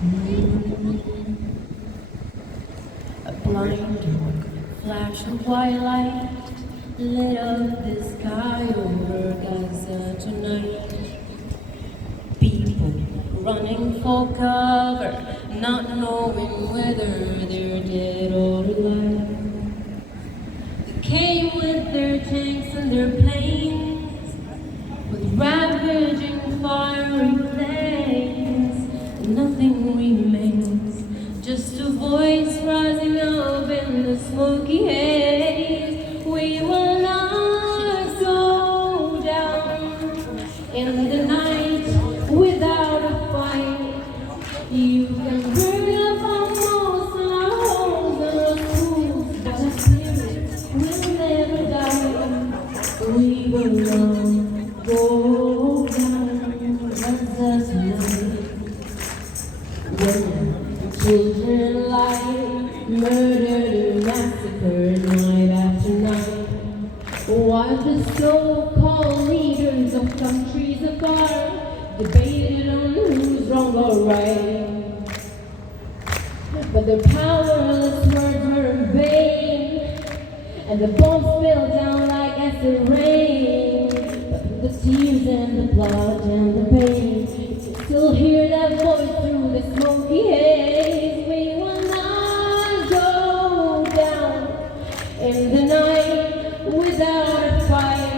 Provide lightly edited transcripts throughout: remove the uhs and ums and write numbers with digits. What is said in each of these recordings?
A blinding flash of white light lit up the sky over Gaza tonight. People running for cover, not knowing whether they're dead or alive. They came with their tanks and their planes, with ravaging fiery flames. Nothing remains, just a voice rising up in the smoky haze. We will not go down in the night without a fight. You can burn up almost in our homes and our schools, but our spirit will never die. We will not go down as tonight. Women, children lie, murdered and massacred night after night. While the so-called leaders of countries afar debated on who's wrong or right, but their powerless words were in vain, and the bombs fell down like acid rain. But through the tears and the blood and the pain, you can still hear that voice through the smoky haze. We will not go down in the night without a fight.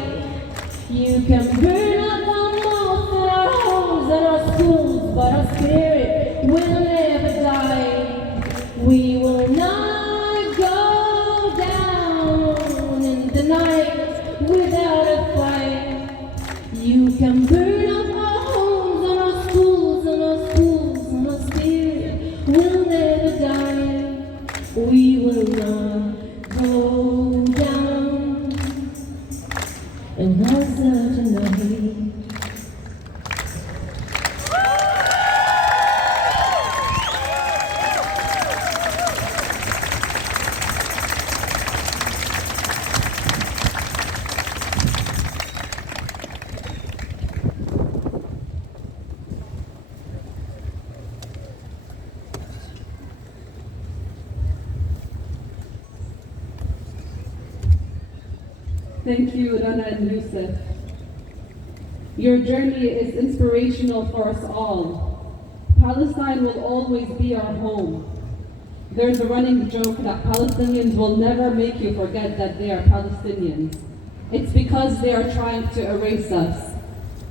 You can burn up almost in our homes and our schools, but our spirit will never die. We will not go down in the night without a fight. You can burn up our homes and our schools and our schools, and our spirit will never die. We will not go down in Gaza tonight. Thank you, Rana and Yusuf. Your journey is inspirational for us all. Palestine will always be our home. There's a running joke that Palestinians will never make you forget that they are Palestinians. It's because they are trying to erase us.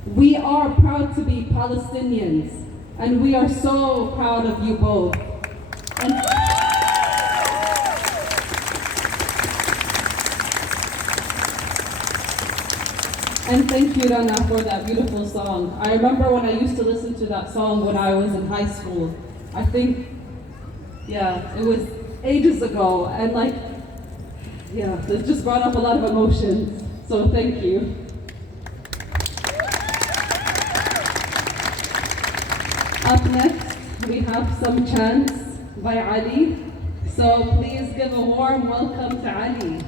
We are proud to be Palestinians, and we are so proud of you both. And thank you, Rana, for that beautiful song. I remember when I used to listen to that song when I was in high school. I think, it was ages ago, and it just brought up a lot of emotions. So thank you. Up next, we have some chants by Ali. So please give a warm welcome to Ali.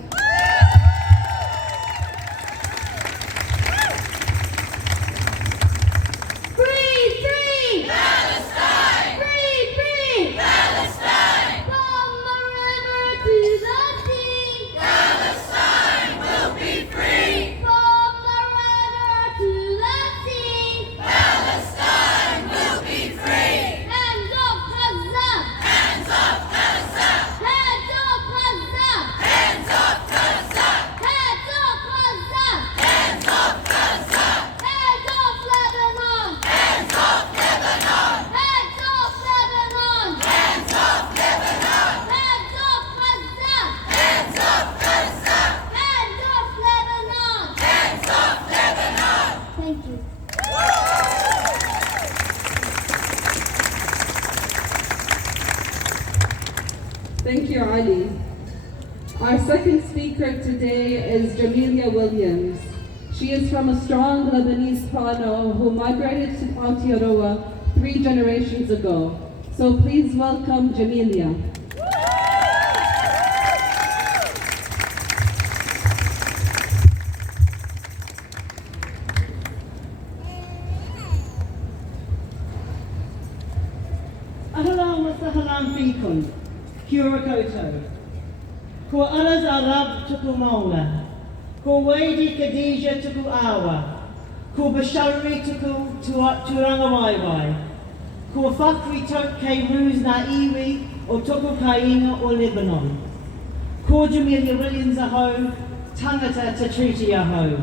Thank you, Ali. Our second speaker today is Jamelia Williams. She is from a strong Lebanese Pano who migrated to Aotearoa 3 generations ago. So please welcome Jamelia. Ahala masa halam fikun, kia ora koutou. Ko anas Arab tuku maula, ko Waidi Khadija tuku awa, ko Bashari tuku turanga waiwai, ko Fakri tok kei ruse na iwi o tuku kainga o Lebanon. Ko Jamelia Williams aho, tangata te treaty aho.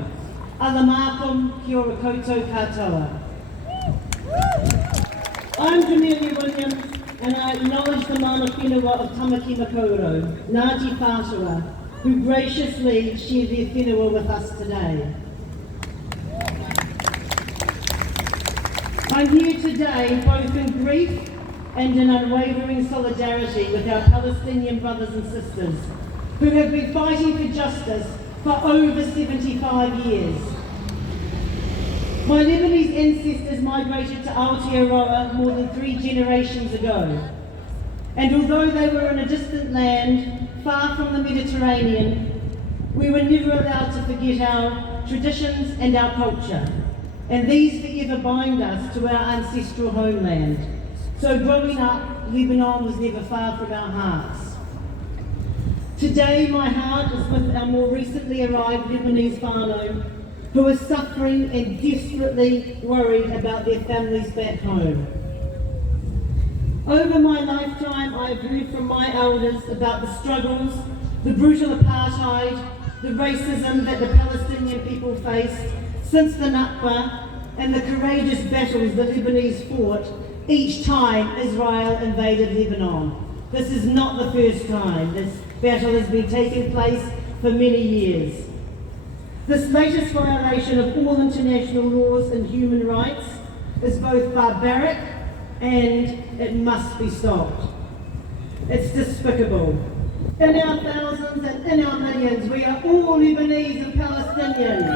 Ala mākum kia ora koutou katoa. I'm Jamelia Williams, and I acknowledge the mana whenua of Tamaki Makaurau, Ngāti Whātua, who graciously shared their whenua with us today. I'm here today both in grief and in unwavering solidarity with our Palestinian brothers and sisters, who have been fighting for justice for over 75 years. My Lebanese ancestors migrated to Aotearoa more than 3 generations ago. And although they were in a distant land, far from the Mediterranean, we were never allowed to forget our traditions and our culture. And these forever bind us to our ancestral homeland. So growing up, Lebanon was never far from our hearts. Today, my heart is with our more recently arrived Lebanese whānau, who are suffering and desperately worried about their families back home. Over my lifetime, I have heard from my elders about the struggles, the brutal apartheid, the racism that the Palestinian people faced since the Nakba, and the courageous battles the Lebanese fought each time Israel invaded Lebanon. This is not the first time. This battle has been taking place for many years. This latest violation of all international laws and human rights is both barbaric and it must be stopped. It's despicable. In our thousands and in our millions, we are all Lebanese and Palestinians.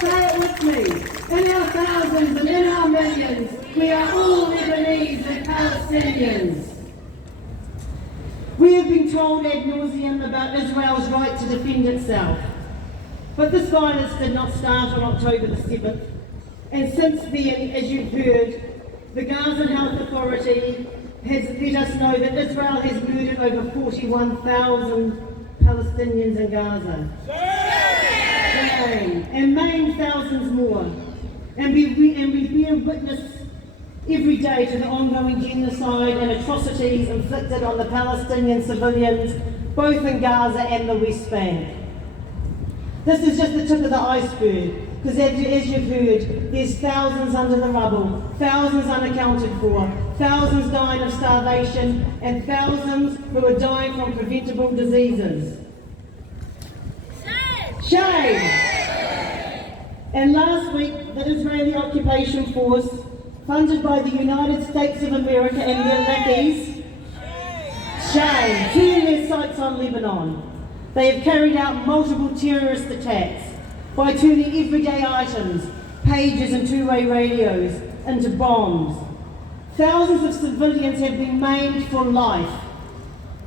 Say it with me. In our thousands and in our millions, we are all Lebanese and Palestinians. We have been told ad nauseum about Israel's right to defend itself. But this violence did not start on October the 7th. And since then, as you've heard, the Gaza Health Authority has let us know that Israel has murdered over 41,000 Palestinians in Gaza. And maimed thousands more. And we bear witness every day to the ongoing genocide and atrocities inflicted on the Palestinian civilians, both in Gaza and the West Bank. This is just the tip of the iceberg, because as you've heard, there's thousands under the rubble, thousands unaccounted for, thousands dying of starvation, and thousands who are dying from preventable diseases. Shame! And last week, the Israeli occupation force, funded by the United States of America and their lackeys, shame, turned their sights on Lebanon. They have carried out multiple terrorist attacks by turning everyday items, pages and two-way radios, into bombs. Thousands of civilians have been maimed for life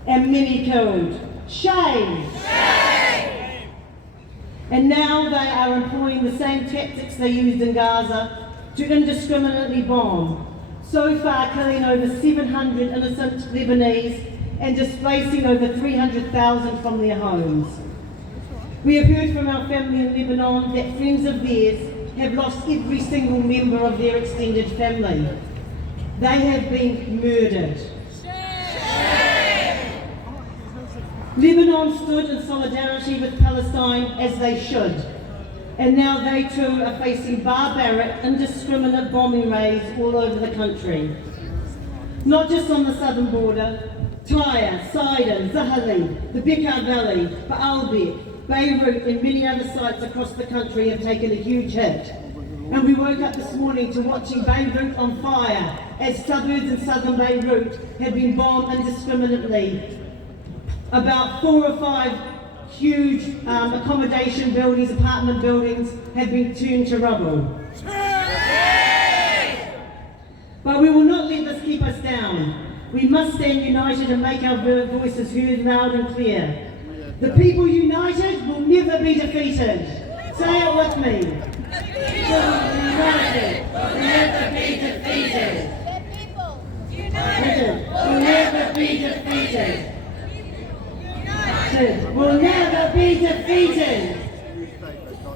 and many killed. Shame! Shame! And now they are employing the same tactics they used in Gaza to indiscriminately bomb, so far killing over 700 innocent Lebanese and displacing over 300,000 from their homes. We have heard from our family in Lebanon that friends of theirs have lost every single member of their extended family. They have been murdered. Lebanon stood in solidarity with Palestine as they should. And now they too are facing barbaric, indiscriminate bombing raids all over the country. Not just on the southern border, Tyre, Sidon, Zahali, the Bekaa Valley, Baalbek, Beirut and many other sites across the country have taken a huge hit. And we woke up this morning to watching Beirut on fire as suburbs in southern Beirut have been bombed indiscriminately. About 4 or 5 huge accommodation buildings, apartment buildings, have been turned to rubble. But we will not let this keep us down. We must stand united and make our voices heard loud and clear. The people united will never be defeated. Say it with me. The people united will never be defeated.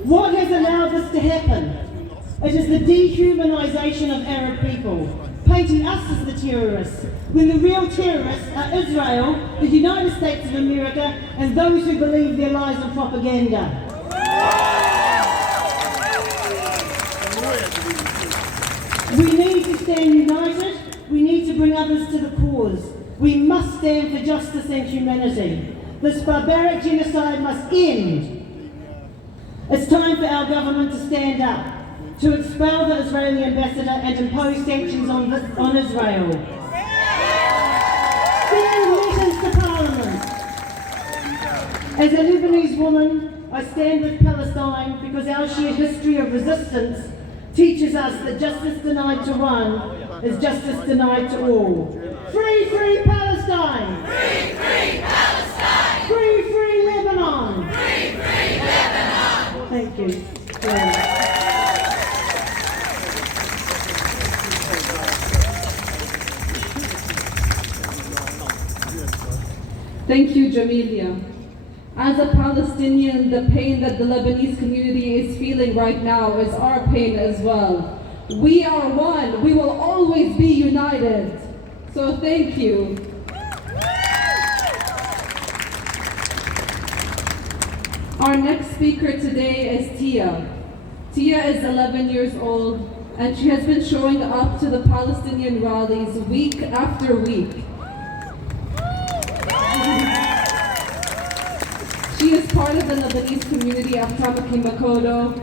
What has allowed this to happen? It is the dehumanization of Arab people, painting us as the terrorists, when the real terrorists are Israel, the United States of America, and those who believe their lies and propaganda. We need to stand united. We need to bring others to the cause. We must stand for justice and humanity. This barbaric genocide must end. It's time for our government to stand up, to expel the Israeli ambassador and impose sanctions on Israel. Send letters to Parliament. As a Lebanese woman, I stand with Palestine because our shared history of resistance teaches us that justice denied to one is justice denied to all. Free, free Palestine! Free, free Palestine! Free, free Lebanon! Free, free Lebanon! Thank you. Thank you, Jamelia. As a Palestinian, the pain that the Lebanese community is feeling right now is our pain as well. We are one. We will always be united. So thank you. Our next speaker today is Tia. Tia is 11 years old, and she has been showing up to the Palestinian rallies week after week. She is part of the Lebanese community of Tamaki Makoto.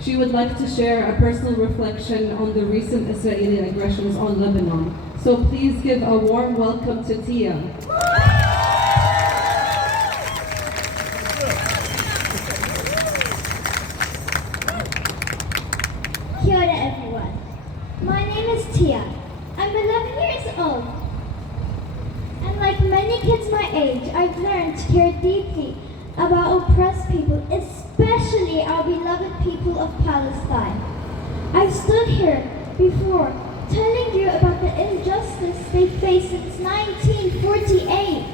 She would like to share a personal reflection on the recent Israeli aggressions on Lebanon. So please give a warm welcome to Tia. Kia ora everyone. My name is Tia. I'm 11 years old. And like many kids my age, I've learned to care deeply about oppressed people, especially our beloved people of Palestine. I've stood here before telling you about the injustice they face since 1948,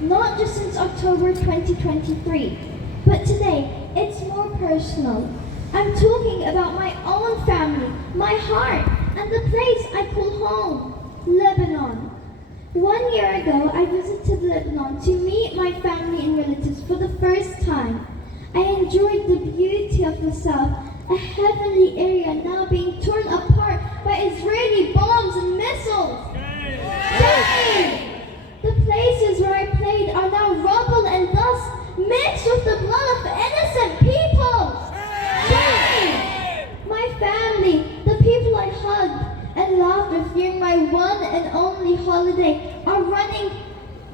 not just since October 2023. But today, it's more personal. I'm talking about my own family, my heart, and the place I call home, Lebanon. 1 year ago, I visited Lebanon to meet my family and relatives for the first time. I enjoyed the beauty of the south, a heavenly area now being torn apart by Israeli bombs and missiles. Shame! The places where I played are now rubble and dust mixed with the blood of innocent people. Shame! My family, the people I hugged and laughed with during my one and only holiday, are running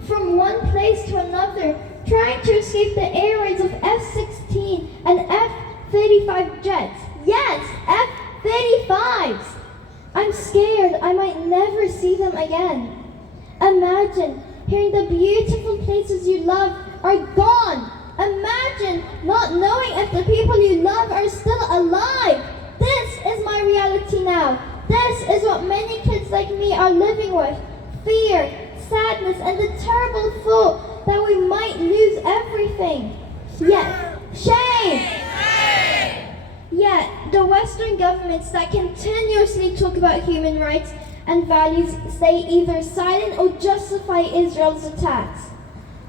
from one place to another, trying to escape the air raids of F-16 and F-35 jets. Yes, F-35s! I'm scared I might never see them again. Imagine hearing the beautiful places you love are gone. Imagine not knowing if the people you love are still alive. This is my reality now. This is what many kids like me are living with. Fear, sadness, and the terrible thought that we might lose everything. Yet, shame! Yet, the Western governments that continuously talk about human rights and values stay either silent or justify Israel's attacks.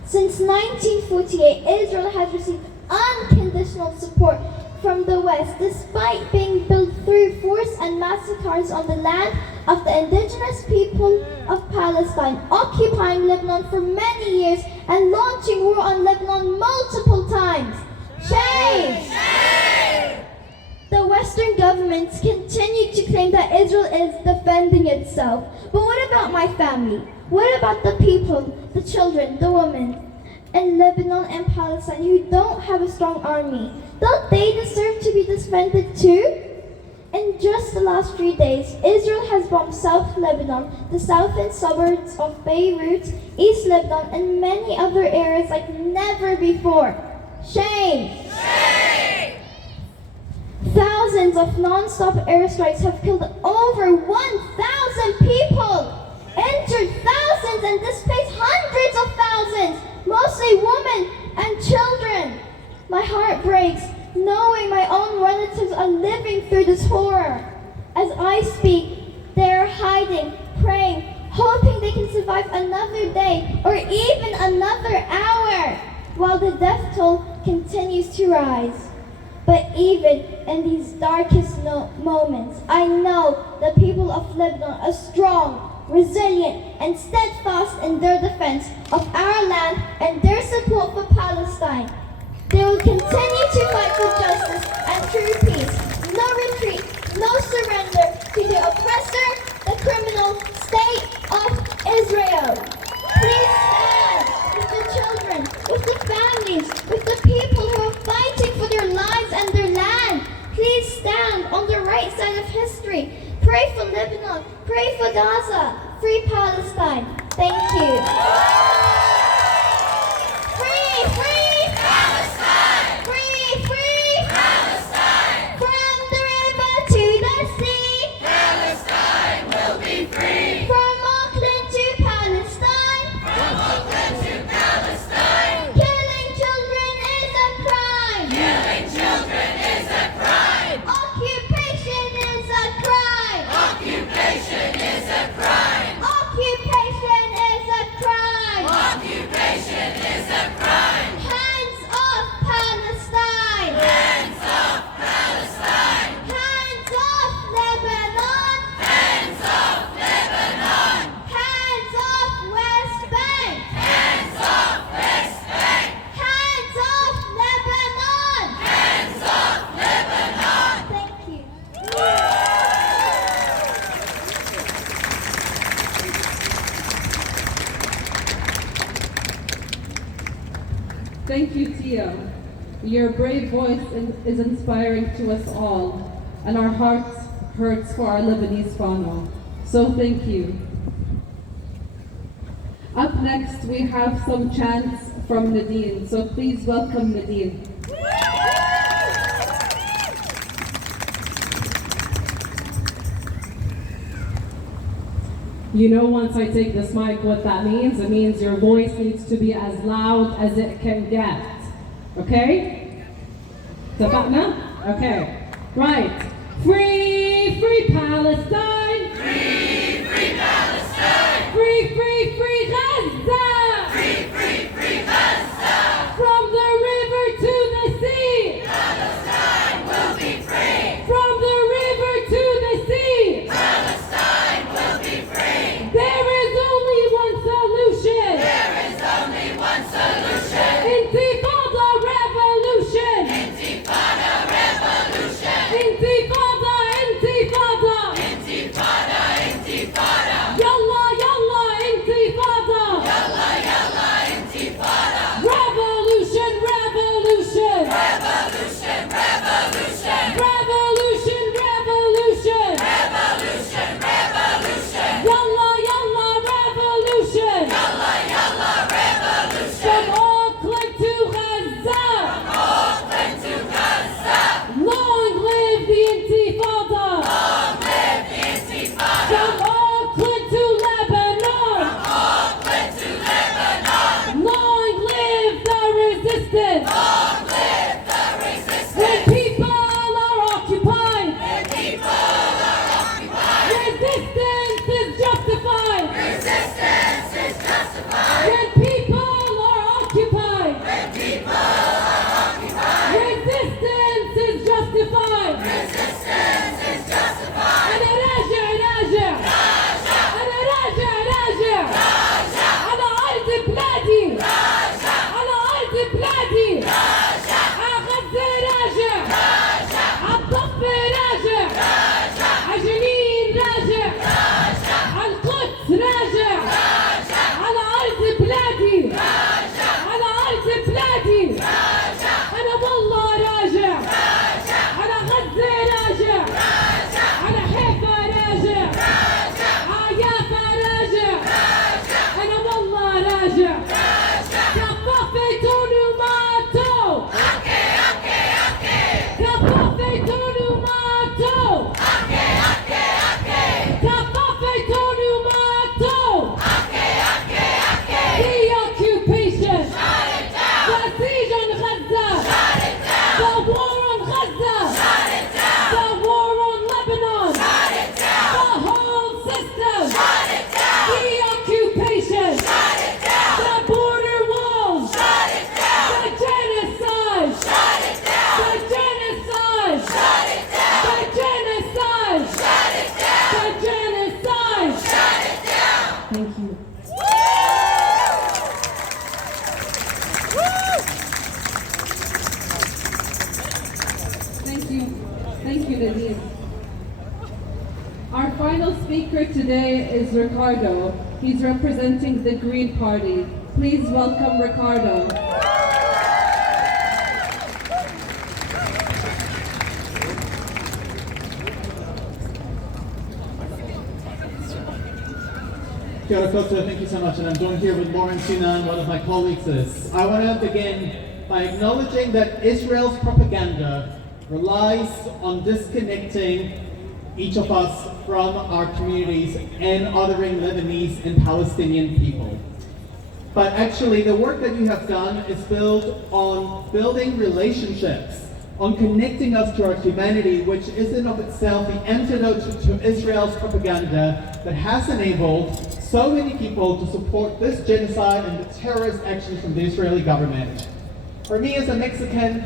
Since 1948, Israel has received unconditional support from the West, despite being built through force and massacres on the land of the indigenous people of Palestine, occupying Lebanon for many years and launching war on Lebanon multiple times. Shame! Shame! The Western governments continue to claim that Israel is defending itself. But what about my family? What about the people, the children, the women in Lebanon and Palestine who don't have a strong army? Don't they deserve to be defended too? In just the last 3 days, Israel has bombed South Lebanon, the southern suburbs of Beirut, East Lebanon, and many other areas like never before. Shame! Shame! Thousands of non-stop airstrikes have killed over 1,000 people, injured thousands, and displaced hundreds of thousands, mostly women and children. My heart breaks knowing my own relatives are living through this horror. As I speak, they are hiding, praying, hoping they can survive another day or even another hour while the death toll continues to rise. But even in these darkest moments, I know the people of Lebanon are strong, resilient, and steadfast in their defense of our land and their support for Palestine. They will continue to fight for justice and true peace. No retreat, no surrender to the oppressor, the criminal state of Israel. Please stand with the children, with the families, with the people who are fighting for their lives and their land. Please stand on the right side of history. Pray for Lebanon. Pray for Gaza. Free Palestine. Thank you. Free, free Palestine! Free, free Palestine! from the river to the sea, Palestine will be free! from Auckland to Palestine. From Auckland to Palestine! Killing children is a crime. Killing children is a crime! Occupation is a crime. Occupation is a crime! Occupation is a crime. Occupation is a crime! Hands off Palestine. Hands off Palestine! Hands off Lebanon. Hands off Lebanon! Hands off West Bank. Hands off West Bank! Hands off Lebanon. Hands off Lebanon! Thank you. Thank you, Tia. Your brave voice is inspiring to us all, and our hearts hurts for our Lebanese whānau. So thank you. Up next, we have some chants from Nadine. So please welcome Nadine. You know, once I take this mic, what that means? It means your voice needs to be as loud as it can get. Okay? Tabakna? Okay. Right. Free, free Palestine! Free, free Palestine! Free, free, free Gaza! Free, free, free Gaza! From the river to the sea! Palestine will be free! From the river to the sea! Palestine will be free! There is only one solution! There is only one solution! Intifada revolution! Intifada revolution! Intifada, intifada! Intifada Thank you. Thank you, Nadine. Our final speaker today is Ricardo. He's representing the Green Party. Please welcome Ricardo. Kia ora koutou, thank you so much. And I'm joined here with Lauren Sunan, one of my colleagues. I want to begin by acknowledging that Israel's propaganda relies on disconnecting each of us from our communities and othering Lebanese and Palestinian people. But actually, the work that you have done is built on building relationships, on connecting us to our humanity, which is in of itself the antidote to Israel's propaganda that has enabled so many people to support this genocide and the terrorist actions from the Israeli government. For me as a Mexican,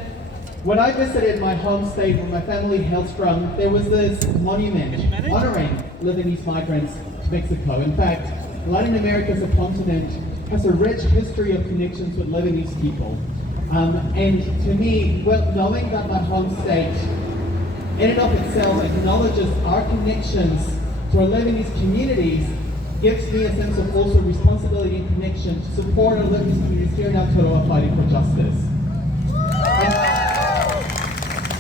when I visited my home state where my family hails from, there was this monument honoring Lebanese migrants to Mexico. In fact, Latin America as a continent has a rich history of connections with Lebanese people. And to me, well, knowing that my home state in and of itself acknowledges our connections to our Lebanese communities gives me a sense of also responsibility and connection to support our Lebanese communities here in Aotearoa fighting for justice.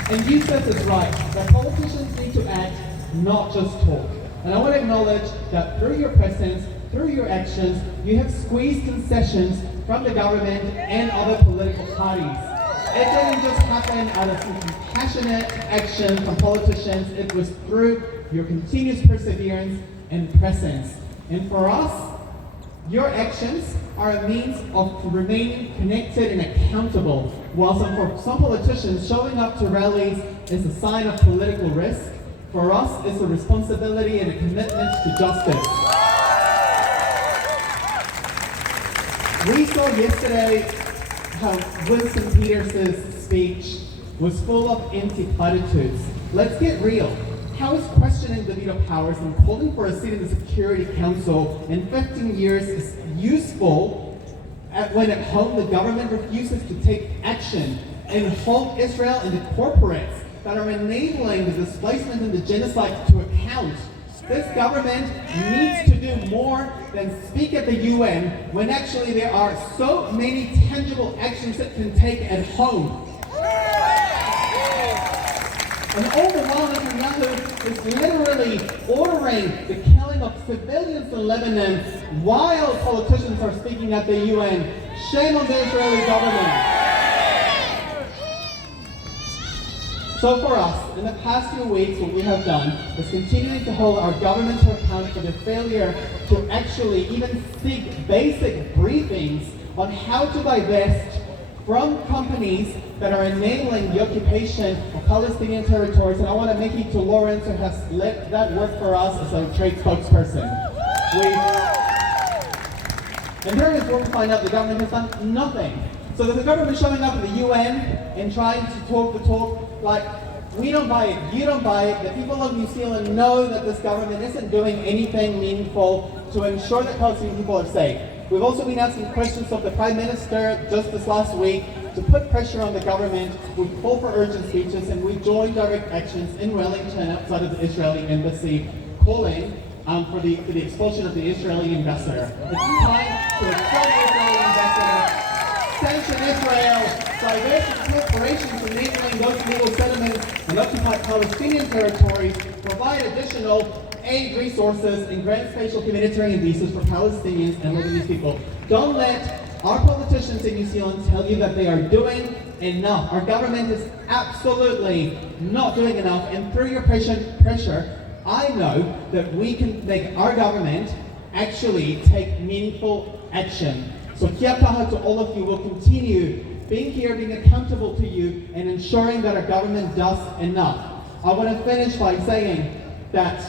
And Yusuf is right, that politicians need to act, not just talk. And I want to acknowledge that through your presence, through your actions, you have squeezed concessions from the government and other political parties. It didn't just happen out of some compassionate action from politicians, it was through your continuous perseverance and presence. And for us, your actions are a means of remaining connected and accountable, while for some politicians, showing up to rallies is a sign of political risk. For us, it's a responsibility and a commitment to justice. We saw yesterday how Winston Peters' speech was full of empty platitudes. Let's get real. How is questioning the veto powers and calling for a seat in the Security Council in 15 years is useful when at home the government refuses to take action and hold Israel and the corporates that are enabling the displacement and the genocide to account? This government needs to do more than speak at the UN when actually there are so many tangible actions it can take at home. And all the while Netanyahu is literally ordering the killing of civilians in Lebanon while politicians are speaking at the UN. Shame on the Israeli government. So for us, in the past few weeks, what we have done is continuing to hold our government to account for the failure to actually even seek basic briefings on how to divest from companies that are enabling the occupation of Palestinian territories. And I want to make it to Lawrence, who has led that work for us as a trade spokesperson. And during this work, we find out the government has done nothing. So there's the government showing up at the UN and trying to talk the talk, like, we don't buy it, you don't buy it. The people of New Zealand know that this government isn't doing anything meaningful to ensure that Palestinian people are safe. We've also been asking questions of the Prime Minister just this last week to put pressure on the government. We call for urgent speeches, and we joined direct actions in Wellington outside of the Israeli embassy, calling for the expulsion of the Israeli ambassador. It's time to expel the Israeli ambassador, sanction Israel, divest corporations enabling those illegal settlements in occupied Palestinian territories, provide additional aid resources, and grant special humanitarian visas for Palestinians and Lebanese people. Don't let our politicians in New Zealand tell you that they are doing enough. Our government is absolutely not doing enough, and through your pressure, I know that we can make our government actually take meaningful action. So kia kaha to all of you. Will continue being here, being accountable to you, and ensuring that our government does enough. I want to finish by saying that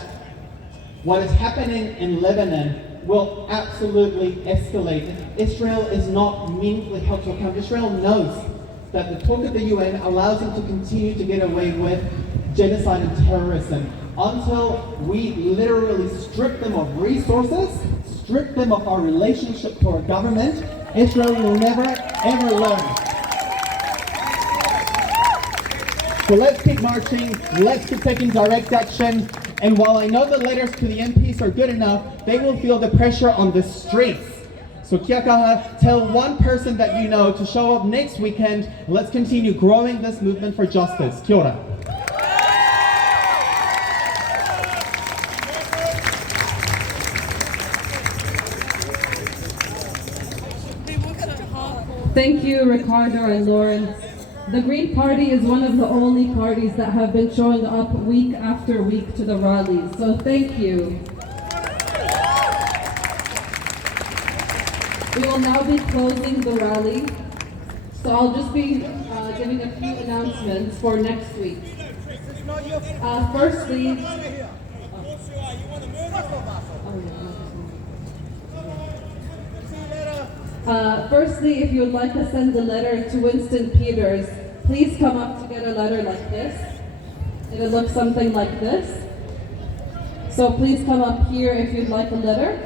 what is happening in Lebanon will absolutely escalate. Israel is not meaningfully held to account. Israel knows that the talk at the UN allows them to continue to get away with genocide and terrorism until we literally strip them of resources, strip them of our relationship to our government, Israel will never, ever learn. So let's keep marching, let's keep taking direct action, and while I know the letters to the MPs are good enough, they will feel the pressure on the streets. So kia kaha, tell one person that you know to show up next weekend. Let's continue growing this movement for justice. Kia ora. Thank you, Ricardo and Lauren. The Green Party is one of the only parties that have been showing up week after week to the rallies, so thank you. We will now be closing the rally, so I'll just be giving a few announcements for next week. Firstly, if you would like to send a letter to Winston Peters, please come up to get a letter like this. It'll look something like this. So please come up here if you'd like a letter.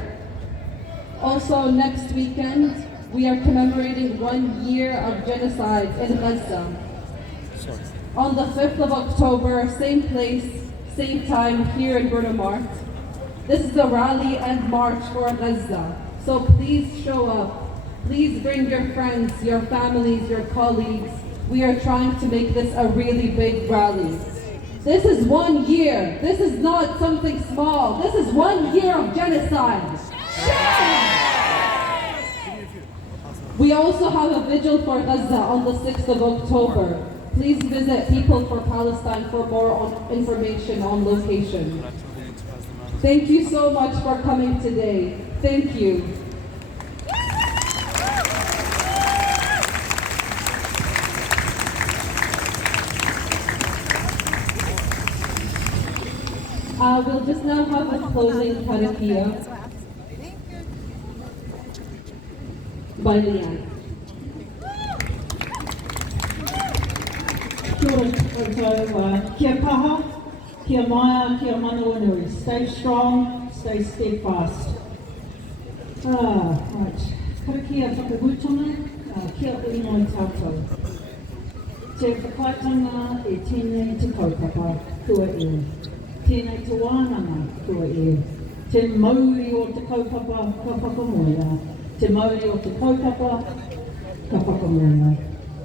Also, next weekend, we are commemorating 1 year of genocide in Gaza. On the 5th of October, same place, same time, here in Bruno Mart. This is a rally and march for Gaza. So please show up. Please bring your friends, your families, your colleagues. We are trying to make this a really big rally. This is 1 year. This is not something small. This is 1 year of genocide. We also have a vigil for Gaza on the 6th of October. Please visit People for Palestine for more information on location. Thank you so much for coming today. Thank you. We'll just now have a closing karakia by Leanne. Kia kaha, kia maia, kia manawanui. Stay strong, stay steadfast. Right. Karakia whakahutanga, kia ui mai tātou. Te whakaitanga e tēnei te kaupapa, kua e. Tēnei te wānanga, kua e. Te mauri o te kaupapa, ka whakamoia. Te mauri o te kaupapa, ka whakamoia.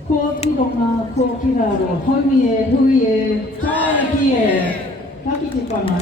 Kua ki ronga, kua ki raro, haumi e, hui e, tāna ki e, taki te whana.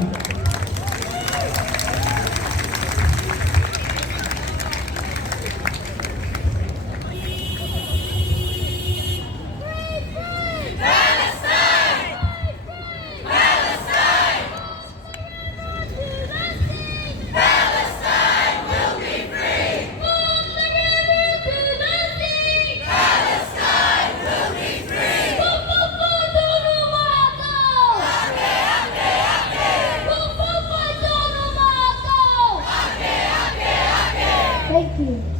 Thank you.